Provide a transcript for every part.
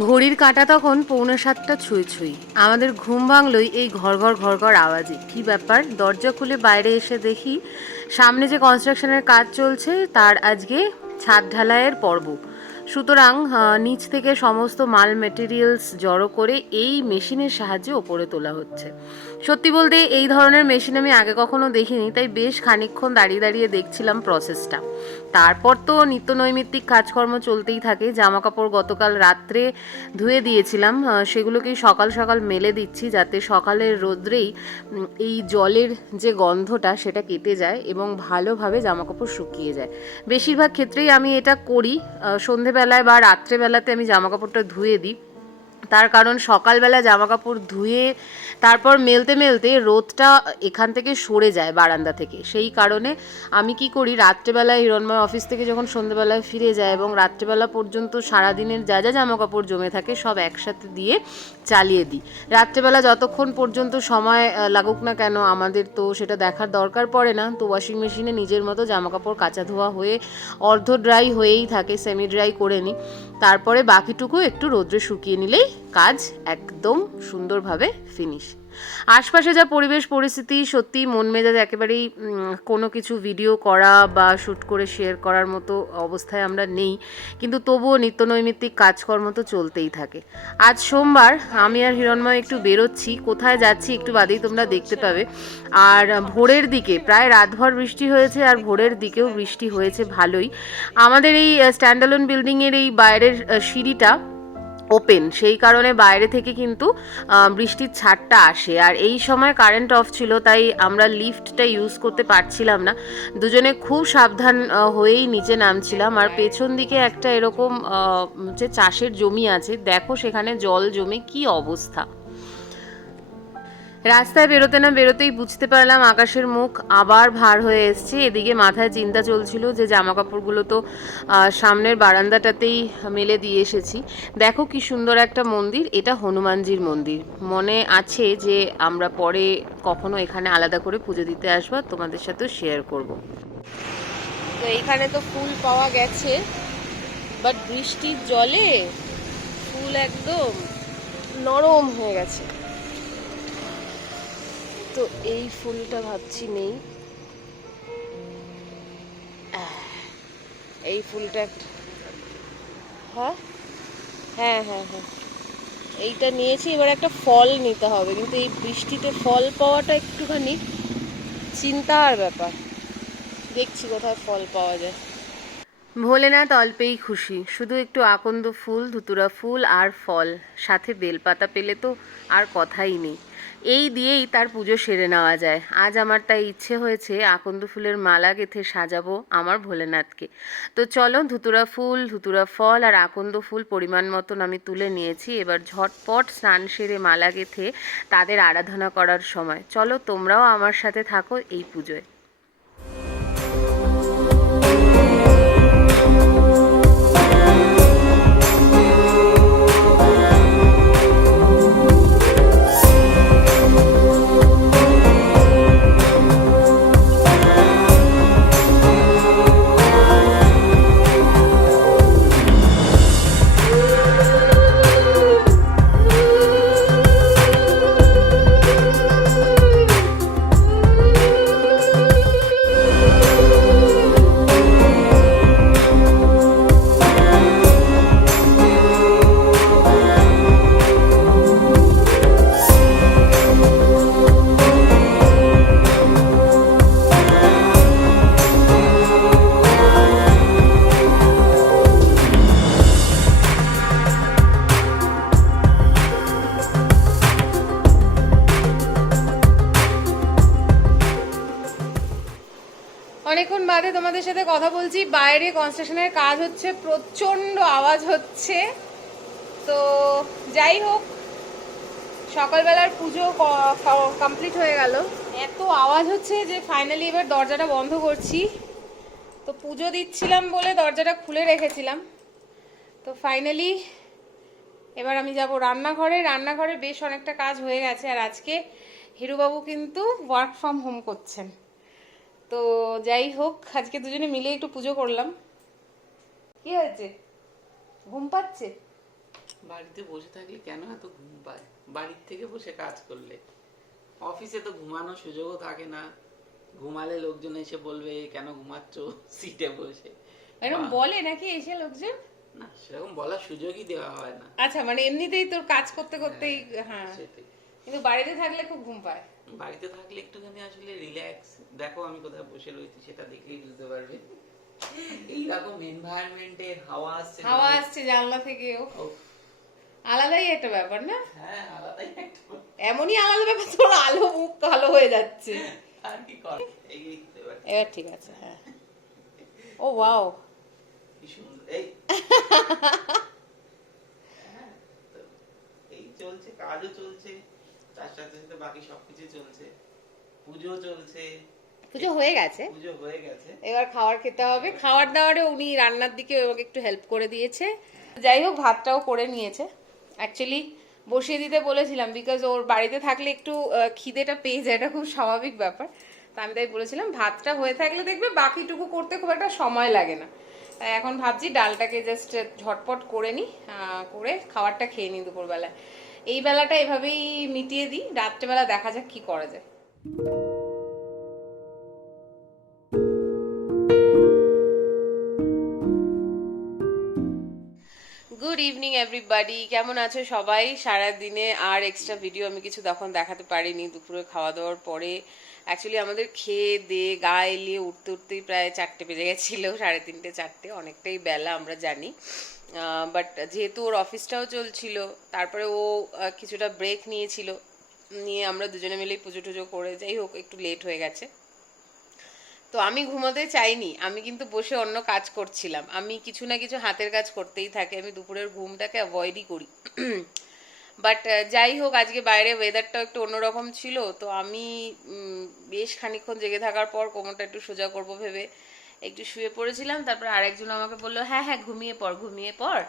ঘড়ির কাঁটা তখন পৌনে সাতটা ছুঁই ছুঁই। আমাদের ঘুম ভাঙলই এই ঘর ঘর ঘর ঘর আওয়াজে। কি ব্যাপার? দরজা খুলে বাইরে এসে দেখি সামনে যে কনস্ট্রাকশনের কাজ চলছে, তার আজকে ছাদ ঢালাইয়ের পর্ব। সুতরাং নিচ থেকে সমস্ত মাল মেটেরিয়ালস জড়ো করে এই মেশিনের সাহায্যে ওপরে তোলা হচ্ছে। সত্যি বলতে এই ধরনের মেশিন আমি আগে কখনো দেখিনি, তাই বেশ খানিকক্ষণ দাঁড়িয়ে দাঁড়িয়ে দেখছিলাম প্রসেসটা তারপর তো নিত্য নৈমিত্তিক কাজকর্ম চলতেই থাকে জামা কাপড় গতকাল রাত্রে ধুয়ে দিয়েছিলাম সেগুলোকেই সকাল সকাল মেলে দিচ্ছি যাতে সকালের রোদ্রেই এই জলের যে গন্ধটা সেটা কেটে যায় এবং ভালোভাবে জামা কাপড় শুকিয়ে যায়। বেশিরভাগ ক্ষেত্রেই আমি এটা করি সন্ধেবেলায় বা রাত্রেবেলাতে আমি জামা কাপড়টা ধুয়ে দিই। তার কারণ সকালবেলা জামা কাপড় ধুয়ে তারপর মেলতে মেলতে রোদটা এখান থেকে সরে যায় বারান্দা থেকে। সেই কারণে আমি কি করি রাত্রেবেলায় হিরণময় অফিস থেকে যখন সন্ধ্যেবেলায় ফিরে যায় এবং রাত্রেবেলা পর্যন্ত সারাদিনের যা যা জামা কাপড় জমে থাকে সব একসাথে দিয়ে চালিয়ে দিই। রাত্রেবেলা যতক্ষণ পর্যন্ত সময় লাগুক না কেন আমাদের তো সেটা দেখার দরকার পড়ে না। তো ওয়াশিং মেশিনে নিজের মতো জামা কাপড় কাচা ধোয়া হয়ে অর্ধ ড্রাই হয়েই থাকে সেমি ড্রাই করে নিই। তারপরে বাকিটুকু একটু রোদ্রে শুকিয়ে নিলেই কাজ একদম সুন্দরভাবে ফিনিশ আশপাশে যা পরিবেশ পরিস্থিতি সত্যি মন মেজাজ একেবারেই কোনো কিছু ভিডিও করা বা শ্যুট করে শেয়ার করার মতো অবস্থায় আমরা নেই। কিন্তু তবুও নিত্য নৈমিত্তিক কাজকর্ম তো চলতেই থাকে। আজ সোমবার আমি আর হিরণময় একটু বেরোচ্ছি। কোথায় যাচ্ছি একটু বাদেই তোমরা দেখতে পাবে। আর ভোরের দিকে প্রায় রাতভর বৃষ্টি হয়েছে আর ভোরের দিকেও বৃষ্টি হয়েছে ভালোই। আমাদের এই স্ট্যান্ডালোন বিল্ডিংয়ের এই বাইরের সিঁড়িটা ওপেন সেই কারণে বাইরে থেকে কিন্তু বৃষ্টির ছাড়টা আসে। আর এই সময় কারেন্ট অফ ছিল, তাই আমরা লিফ্টটা ইউজ করতে পারছিলাম না। দুজনে খুব সাবধান হয়েই নিচে নামছিলাম। আর পেছন দিকে একটা এরকম যে চাষের জমি আছে, দেখো সেখানে জল জমে কি অবস্থা। রাস্তায় বেরোতে না বেরোতেই বুঝতে পারলাম আকাশের মুখ আবার ভার হয়ে এসছে। এদিকে মাথায় চিন্তা চলছিল যে জামা কাপড়গুলো তো সামনের বারান্দাটাতেই মেলে দিয়ে এসেছি। দেখো কি সুন্দর একটা মন্দির, এটা হনুমানজির মন্দির। মনে আছে যে আমরা পরে কখনো এখানে আলাদা করে পুজো দিতে আসব তোমাদের সাথেও শেয়ার করব। তো এইখানে তো ফুল পাওয়া গেছে বাট বৃষ্টির জলে ফুল একদম নরম হয়ে গেছে। তো এই ফুলটা ভাবছি নেই। এই ফুলটা হ্যাঁ? হ্যাঁ হ্যাঁ হ্যাঁ। এইটা নিয়েছি, এবার একটা ফল নিতে হবে, কিন্তু এই বৃষ্টিতে ফল পাওয়াটা একটুখানি চিন্তার ব্যাপার। দেখছি কোথায় ফল পাওয়া যায়। ভোলেনাথ অল্পেই খুশি, শুধু একটু আকন্দ ফুল, ধুতুরা ফুল আর ফল, সাথে বেলপাতা পেলে তো আর কথাই নেই। এই দিয়েই তার পুজো সেরে নেওয়া যায়। আজ আমার তাই ইচ্ছে হয়েছে আকন্দ ফুলের মালা গেথে সাজাবো আমার ভোলেনাথকে। তো চলো ধুতুরা ফুল, ধুতুরা ফল আর আকন্দ ফুল পরিমাণ মতন আমি তুলে নিয়েছি। এবার ঝটপট স্নান সেরে মালা গেথে তাদের আরাধনা করার সময়। চলো তোমরাও আমার সাথে থাকো এই পুজোয়। সাথে কথা বলছি। বাইরে কনস্ট্রাকশনের কাজ হচ্ছে প্রচণ্ড আওয়াজ হচ্ছে। তো যাই হোক, সকালবেলার পুজো কমপ্লিট হয়ে গেল। এত আওয়াজ হচ্ছে যে ফাইনালি এবার দরজাটা বন্ধ করছি। তো পুজো দিচ্ছিলাম বলে দরজাটা খুলে রেখেছিলাম। তো ফাইনালি এবার আমি যাব রান্নাঘরে। রান্নাঘরে বেশ অনেকটা কাজ হয়ে গেছে আর আজকে হিরুবাবু কিন্তু ওয়ার্ক ফ্রম হোম করছেন। তো যাই হোক আজকে দুজনে মিলে একটু পুজো করলাম। কি হয়েছে? ঘুম পাচ্ছে? বাড়িতে বসে থাকলে কেন এত ঘুম পায়? বাড়ির থেকে বসে কাজ করলে। অফিসে তো ঘুমানোর সুযোগও থাকে না। ঘুমালে লোকজন এসে বলবে কেন ঘুমাচ্ছ? সিটে বসে। এরকম বলে নাকি এসে লোকজন? না সেরকম বলার সুযোগই দেওয়া হয় না। আচ্ছা মানে এমনিতেই তোর কাজ করতে করতেই হ্যাঁ। সেটাই। কিন্তু বাড়িতে থাকলে খুব ঘুম পায়। বাড়িতে থাকলে একটুখানি আসলে রিল্যাক্স দেখো আমি কোথায় বসে রয়েছি সেটা দেখলেই বুঝতে পারবে। এইরকম এনভায়রনমেন্টের হাওয়া আসছে হাওয়া আসছে জানলা থেকেও। উফ, আলাদাই একটা ব্যাপার না? হ্যাঁ আলাদাই একটা এমনই আলাদা ব্যাপার তোর আলো মুখ কালো হয়ে যাচ্ছে। আর কি কর? এবার ঠিক আছে হ্যাঁ। ও ওয়াও। কি সুন্দর এই। হ্যাঁ, এই চলছে কাজও চলছে। তার সাথে সাথে বাকি সবকিছু চলছে। পুজো চলছে। পুজো হয়ে গেছে। পুজো হয়ে গেছে। এবার খাবার খেতে হবে। খাবার দাবারে উনি রান্নার দিকে আমাকে একটু হেল্প করে দিয়েছে। যাই হোক ভাতটাও করে নিয়েছে। অ্যাকচুয়ালি বসিয়ে দিতে বলেছিলাম বিকজ ওর বাড়িতে থাকলে একটু খিদেটা পেয়ে যায়। এটা খুব স্বাভাবিক ব্যাপার। তা আমি তাই বলেছিলাম ভাতটা হয়ে থাকলে দেখবে বাকিটুকু করতে খুব একটা সময় লাগে না। তাই এখন ভাবছি ডালটাকে জাস্ট ঝটপট করে নিই করে খাবারটা খেয়ে নিই দুপুরবেলায়। এই বেলাটা এভাবেই মিটিয়ে দিই, রাত্রেবেলা দেখা যাক কি করা যায়। গুড ইভিনিং এভরিবাডি কেমন আছো সবাই? সারা দিনে আর এক্সট্রা ভিডিও আমি কিছু তখন দেখাতে পারিনি। দুপুরে খাওয়া দাওয়ার পরে অ্যাকচুয়ালি আমাদের খেয়ে দিয়ে গা এলিয়ে উঠতে উঠতেই প্রায় চারটে বেজে গেছিল, সাড়ে তিনটে, চারটে, অনেকটাই বেলা আমরা জানি। বাট যেহেতু ওর অফিসটাও চলছিল, তারপরে ও কিছুটা ব্রেক নিয়েছিল, নিয়ে আমরা দুজনে মিলেই পুজো টুজো করে যাই হোক, একটু লেট হয়ে গেছে। তো আমি ঘুমোতে চাইনি, আমি কিন্তু বসে অন্য কাজ করছিলাম। আমি কিছু না কিছু হাতের কাজ করতেই থাকি, আমি দুপুরের ঘুমটাকে অ্যাভয়েডই করি। বাট যাই হোক, আজকে বাইরে ওয়েদারটাও একটু অন্যরকম ছিল, তো আমি বেশ খানিকক্ষণ জেগে থাকার পর কোমরটা একটু সোজা করব ভেবে একটু শুয়ে পড়েছিলাম তারপর আরেকজন আমাকে বলল হ্যাঁ হ্যাঁ ঘুমিয়ে পড় ঘুমিয়ে পড়।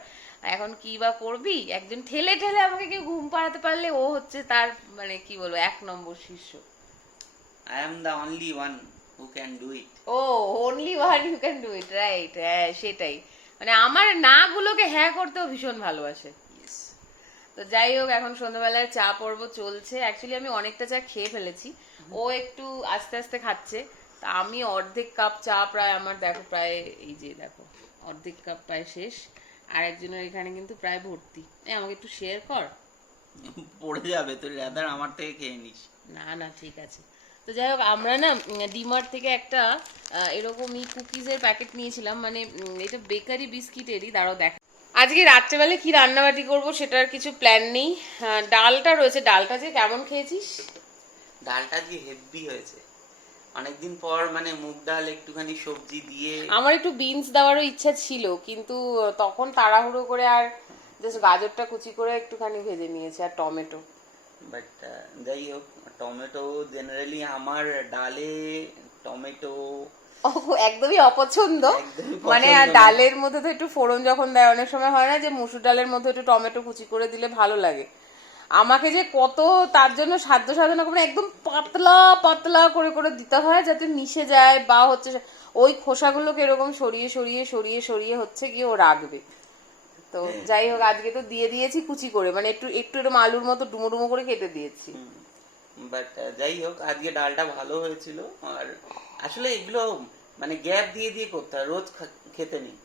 এখন কি বা করবি? একজন ঠেলে ঠেলে আমাকে কেউ ঘুম পাড়াতে পারলে ও হচ্ছে তার মানে কি বলব এক নম্বর শিষ্য। I am the only one who can do it oh only one you can do it right হ্যাঁ সেটাই। মানে আমার না গুলোকে হ্যাঁ করতেও ভীষণ ভালোবাসে। তো যাই হোক এখন সন্ধ্যাবেলায় চা পর্ব চলছে। অ্যাকচুয়ালি আমি অনেকটা চা খেয়ে ফেলেছি। ও একটু আস্তে আস্তে খাচ্ছে। তা আমি অর্ধেক কাপ চা প্রায় আমার দেখো প্রায় এই যে দেখো অর্ধেক কাপ প্রায় শেষ। আর একজনের এখানে কিন্তু প্রায় ভর্তি। এই আমাকে একটু শেয়ার কর। পড়ে যাবে তুই রাদার আমার থেকে খেয়ে নিস। না না ঠিক আছে। তো যাই হোক আমরা না ডিমার্ট থেকে একটা এরকমই কুকিজের প্যাকেট নিয়েছিলাম। মানে এটা বেকারি বিস্কিটেরই দাঁড়াও দেখ। আজকে রাত্রেবেলা কি রান্নাবাটি করব সেটার কিছু প্ল্যান নেই। ডালটা রয়েছে। ডালটা যে কেমন খেয়েছিস? ডালটা যে হেভি হয়েছে। অনেকদিন পর মানে মুগ ডাল একটুখানি সবজি দিয়ে। আমার একটু বিনস দেওয়ারও ইচ্ছা ছিল কিন্তু তখন তাড়াহুড়ো করে আর জাস্ট গাজরটা কুচি করে একটুখানি ভেজে নিয়েছে আর টমেটো। বাট যাই হোক টমেটো জেনারেলি আমার ডালে টমেটো। একদমই অপছন্দ। মানে আর ডালের মধ্যে তো একটু ফোড়ন যখন দেয় অনেক সময় হয় না যে মুসুর ডালের মধ্যে একটু টমেটো কুচি করে দিলে ভালো লাগে। আমাকে যে কত তার জন্য সাধ্য সাধনা করে একদম পাতলা পাতলা করে করে দিতে হয় যাতে মিশে যায় বা হচ্ছে ওই খোসাগুলোকে এরকম সরিয়ে সরিয়ে সরিয়ে সরিয়ে হচ্ছে গিয়ে ও রাখবে। তো যাই হোক, আজকে তো দিয়ে দিয়েছি কুচি করে মানে একটু একটু এরকম আলুর মতো ডুমো ডুমো করে কেটে দিয়েছি। বাট যাই হোক, আজকে ডালটা ভালো হয়েছিল, আর আসলে এগুলো মানে গ্যাপ দিয়ে দিয়ে করতে হয়, রোজ খেতে নেই।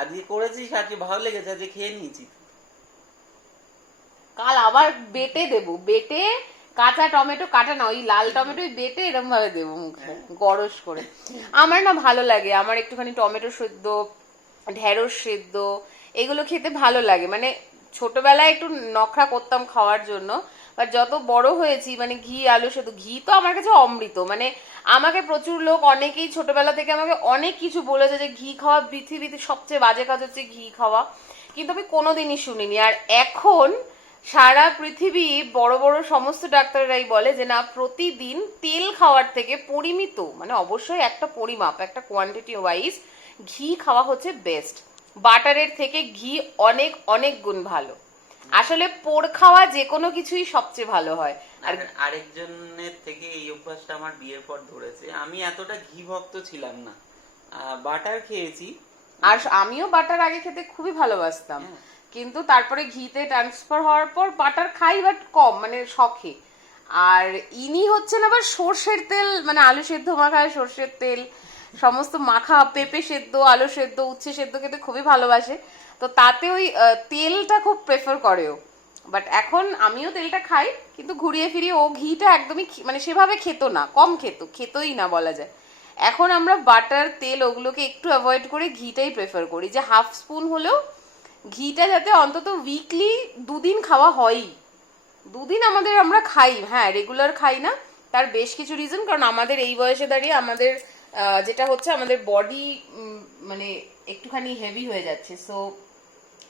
আজকে করেছিস আজকে ভালো লেগেছে, আজকে খেয়ে নিয়েছি। কাল আবার বেটে দেবো, বেটে কাঁচা টমেটো কাটা না, ওই লাল টমেটো বেটে এরকম ভাবে দেবো মুখে, গরস করে। আমার না ভালো লাগে, আমার একটুখানি টমেটো সেদ্ধ, ঢেঁড়স সেদ্ধ, এগুলো খেতে ভালো লাগে। মানে ছোটবেলায় একটু নখরা করতাম খাওয়ার জন্য বাট যত বড় হয়েছি মানে ঘি, আলু সেদ্ধ, ঘি তো আমার কাছে অমৃত। মানে আমাকে প্রচুর লোক অনেকেই ছোটবেলা থেকে আমাকে অনেক কিছু বলেছে যে ঘি খাওয়া পৃথিবীতে সবচেয়ে বাজে কাজ হচ্ছে ঘি খাওয়া। কিন্তু আমি কোনোদিনই শুনিনি। আর এখন সারা পৃথিবী বড় বড় সমস্ত ডাক্তাররাই বলে যে না, প্রতিদিন তেল খাওয়ার থেকে পরিমিত মানে অবশ্যই একটা পরিমাপ, একটা কোয়ান্টিটি ওয়াইজ ঘি খাওয়া হচ্ছে বেস্ট বাটারের থেকে ঘি অনেক অনেক গুণ ভালো। আসলে পোড় খাওয়া যে কোনো কিছুই সবচেয়ে ভালো হয়। আর আরেকজনের থেকে এই অভ্যাসটা আমার বিয়ের পর ধরেছে। আমি এতটা ঘি ভক্ত ছিলাম না। বাটার খেয়েছি আর আমিও বাটার আগে খেতে খুবই ভালোবাসতাম। কিন্তু তারপরে ঘিতে ট্রান্সফার হওয়ার পর বাটার খাই বাট কম মানে শখে। আর ইনি হচ্ছেন আবার সর্ষের তেল মানে আলু সেদ্ধ মাখায় সর্ষের তেল। সমস্ত মাখা পেঁপে সেদ্ধ আলু সেদ্ধ উচ্ছে সেদ্ধ খেতে খুবই ভালোবাসে। তো তাতে ওই তেলটা খুব প্রেফার করেও বাট এখন আমিও তেলটা খাই কিন্তু ঘুরিয়ে ফিরিয়ে ও ঘিটা একদমই মানে সেভাবে খেত না কম খেত খেতই না বলা যায়। এখন আমরা বাটার তেল ওগুলোকে একটু অ্যাভয়েড করে ঘিটাই প্রেফার করি। যে হাফ স্পুন হলেও ঘিটা যাতে অন্তত উইকলি দুদিন খাওয়া হয়ই। দুদিন আমাদের আমরা খাই হ্যাঁ রেগুলার খাই না। তার বেশ কিছু রিজন কারণ আমাদের এই বয়সে দাঁড়িয়ে আমাদের যেটা হচ্ছে আমাদের বডি মানে একটুখানি হেভি হয়ে যাচ্ছে। সো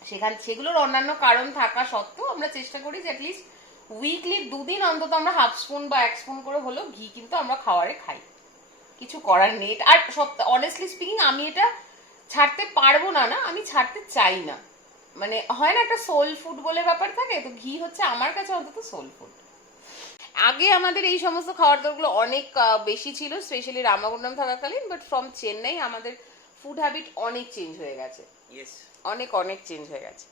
সেখান, সেগুলোর অন্যান্য কারণ থাকা সত্ত্বেও আমরা চেষ্টা করি যে উইকলি দুদিন অন্তত আমরা হাফ স্পুন বা এক স্পুন করে হলেও ঘি কিন্তু আমরা খাওয়ারে খাই। কিছু করার নেই। আর সব অনেস্টলি স্পিকিং আমি এটা ছাড়তে পারব না না আমি ছাড়তে চাই না। মানে হয় না একটা সোল ফুড বলে ব্যাপার থাকে তো ঘি হচ্ছে আমার কাছে অন্তত সোল ফুড আগে আমাদের এই সমস্ত খাবার দাবারগুলো অনেক বেশি ছিল স্পেশালি রামাগুন্ডাম থাকাকালীন বাট ফ্রম চেন্নাই আমাদের ফুড হ্যাবিট অনেক চেঞ্জ হয়ে গেছে। অনেক অনেক চেঞ্জ হয়ে গেছে।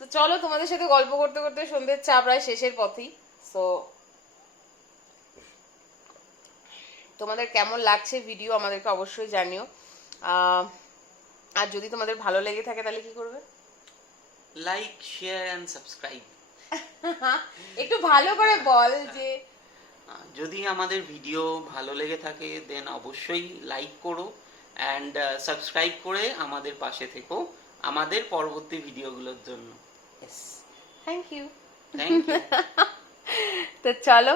তো চলো তোমাদের সাথে গল্প করতে করতে সন্ধ্যের চা প্রায় শেষের পথেই। সো তোমাদের কেমন লাগছে ভিডিও আমাদেরকে অবশ্যই জানিও। আর যদি তোমাদের ভালো লেগে থাকে তাহলে কি করবে? লাইক শেয়ার অ্যান্ড সাবস্ক্রাইব একটু ভালো করে বল যে যদি আমাদের ভিডিও ভালো লেগে থাকে দেন অবশ্যই লাইক করো অ্যান্ড সাবস্ক্রাইব করে আমাদের পাশে থেকো আমাদের পরবর্তী ভিডিওগুলোর জন্য। থ্যাংক ইউ থ্যাংক ইউ তো চলো।